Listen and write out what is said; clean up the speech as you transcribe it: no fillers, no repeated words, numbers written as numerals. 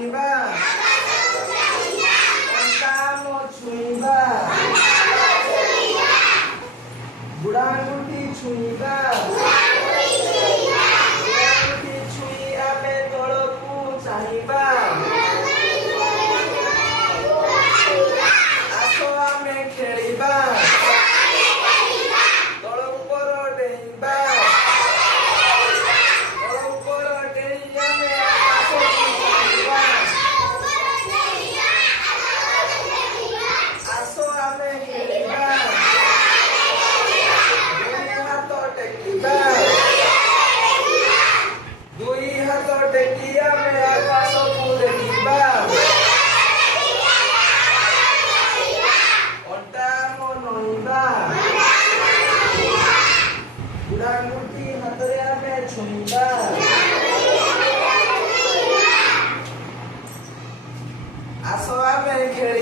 ଚାହିଁବା କାମ ଛୁଇଁବା ବୁଢ଼ା ଆଙ୍ଗୁଠି ଛୁଇଁବା ଆଙ୍ଗୁଠି ଛୁଇଁ ଆମେ ତଳକୁ ଚାହିଁବା ଆସ ଆମେ ଖେଳିବା ତଳ ଉପର ଡେଇଁବା ତଳ ଉପର ଡେଇଁ ଆମେ ଆକାଶକୁ ଚାହିଁବା ଆସ ଆମେ ଖେଳିବା ଦୁଇ ହାତ ଟେକି ଆମେ ଆକାଶକୁ ଦେଖିବା ଅଣ୍ଟା ନଇଁବା ବୁଢ଼ା ଆଙ୍ଗୁଠି ହାତରେ ଆମେ ଛୁଇଁବା ଆସ ଆମେ ଖେଳି